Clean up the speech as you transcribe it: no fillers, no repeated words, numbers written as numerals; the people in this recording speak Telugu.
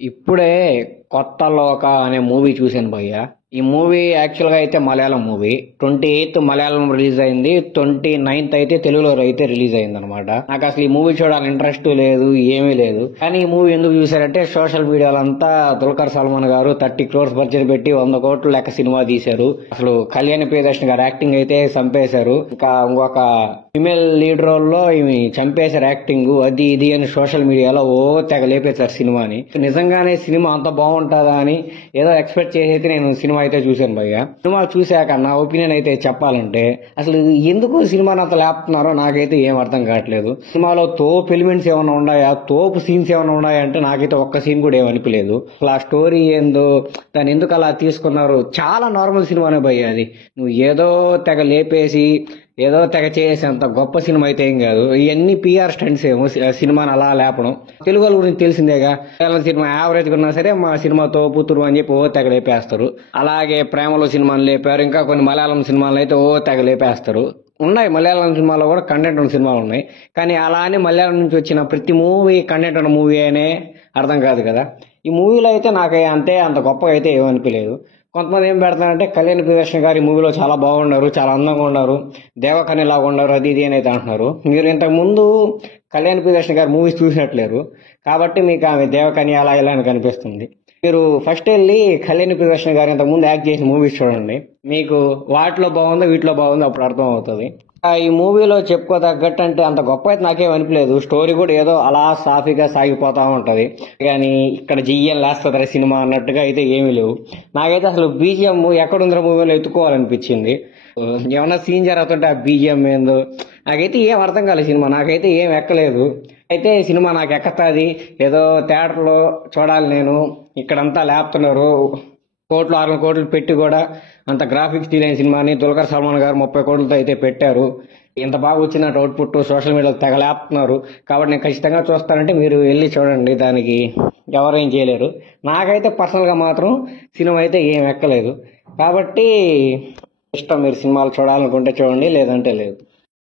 ఇప్పుడే 'కొత్త లోక' అనే మూవీ చూశాను భయ్య. ఈ మూవీ యాక్చువల్‌గా అయితే మలయాళం మూవీ. 28థ్ మలయాళం రిలీజ్ అయింది. 29థ్ అయితే తెలుగులో అయితే రిలీజ్ అయిందనమాట. నాకు అసలు ఈ మూవీ చూడాలని ఇంట్రెస్ట్ లేదు, ఏమీ లేదు. కానీ ఈ మూవీ ఎందుకు చూశారంటే సోషల్ మీడియాలో అంతా దుల్కర్ సల్మాన్ గారు 30 crores బడ్జెట్ పెట్టి 100 కోట్ల లెక్క సినిమా తీశారు. అసలు కళ్యాణి ప్రియదర్శన్ గారు యాక్టింగ్ అయితే చంపేశారు. ఇంకా ఇంకొక ఫిమేల్ లీడ్ రోల్ లో ఇవి చంపేశారు యాక్టింగ్, అది ఇది అని సోషల్ మీడియాలో తెగ లేపేశారు సినిమాని. నిజంగానే సినిమా అంత బాగుంటుందా అని ఏదో ఎక్స్పెక్ట్ చేసి అయితే నేను సినిమా అయితే చూశాను భయ్య. సినిమా చూశాక నా ఒపీనియన్ అయితే చెప్పాలంటే అసలు ఎందుకు సినిమాని అంత లేపుతున్నారో నాకైతే ఏం అర్థం కావట్లేదు. సినిమాలో తోపు ఎలిమెంట్స్ ఏమైనా ఉన్నాయా, తోపు సీన్స్ ఏమైనా ఉన్నాయా అంటే నాకైతే ఒక్క సీన్ కూడా ఏమనిపించలేదు. అసలు ఆ స్టోరీ ఏందో, దాన్ని ఎందుకు అలా తీసుకున్నారు, చాలా నార్మల్ సినిమానే భయ్య. అది నువ్వు ఏదో తెగ లేపేసి ఏదో తెగ చేసేంత గొప్ప సినిమా అయితే ఏం కాదు. ఇవన్నీ పిఆర్ స్టంట్స్ ఏమో సినిమాని అలా లేపడం. తెలుగు వాళ్ళ గురించి తెలిసిందేగా, సినిమా యావరేజ్ గా ఉన్నా సరే మా సినిమా తోపుతురు అని చెప్పి తెగ లేపేస్తారు. అలాగే ప్రేమలో సినిమాలు లేపారు, ఇంకా కొన్ని మలయాళం సినిమాలు అయితే తెగ లేపేస్తారు. ఉన్నాయి మలయాళం సినిమాలో కూడా కంటెంట్ ఉన్న సినిమాలు ఉన్నాయి. కానీ అలా అని మలయాళం నుంచి వచ్చిన ప్రతి మూవీ కంటెంట్ ఉన్న మూవీ అనే అర్థం కాదు కదా. ఈ మూవీలో అయితే నాకు అంత గొప్పగా అయితే ఏమనిపించలేదు. కొంతమంది ఏం పెడతారంటే కళ్యాణ్ ప్రియదర్శన్ గారు ఈ మూవీలో చాలా బాగున్నారు, చాలా అందంగా ఉన్నారు, దేవకన్య లాగా ఉన్నారు, అది ఇది అని అయితే అంటున్నారు. మీరు ఇంతకు ముందు కళ్యాణ్ ప్రియదర్శన్ గారు మూవీస్ చూసినట్లేరు కాబట్టి మీకు ఆమె దేవకన్య అలా ఇలా అని కనిపిస్తుంది. మీరు ఫస్ట్ వెళ్ళి కళ్యాణ్ ప్రియదర్శన్ గారు ఇంతకు ముందు యాక్ట్ చేసిన మూవీస్ చూడండి, మీకు వాటిలో బాగుందో వీటిలో బాగుందో అప్పుడు అర్థం అవుతుంది. ఈ మూవీలో చెప్పుకోదగ్గట్టు అంటే అంత గొప్ప అయితే నాకేం అనిపించలేదు. స్టోరీ కూడా ఏదో అలా సాఫీగా సాగిపోతా ఉంటది, కానీ ఇక్కడ జియ్యం లేస్తుంది సినిమా అన్నట్టుగా అయితే ఏమీ లేవు. నాకైతే అసలు బీజిఎం ఎక్కడుందో మూవీలో ఎత్తుకోవాలనిపించింది. ఏమన్నా సీన్ జరుగుతుంటే ఆ బీజిఎం ఏందో నాకైతే ఏం అర్థం కాలేదు. సినిమా నాకైతే ఏం ఎక్కలేదు. అయితే సినిమా నాకు ఎక్కతాది, ఏదో థియేటర్లో చూడాలి నేను, ఇక్కడంతా లేపుతున్నారు 6 కోట్లు పెట్టి కూడా అంత గ్రాఫిక్స్ తీయలేని సినిమాని దుల్కర్ సల్మాన్ గారు 30 కోట్లతో అయితే పెట్టారు. ఇంత బాగా వచ్చిన అవుట్పుట్ సోషల్ మీడియాలో తెగలేపుతున్నారు కాబట్టి నేను ఖచ్చితంగా చూస్తానంటే మీరు వెళ్ళి చూడండి, దానికి ఎవరేం చేయలేరు. నాకైతే పర్సనల్ గా మాత్రం సినిమా అయితే ఏం ఎక్కలేదు. కాబట్టి ఇష్టం, మీరు సినిమాలు చూడాలనుకుంటే చూడండి, లేదంటే లేదు.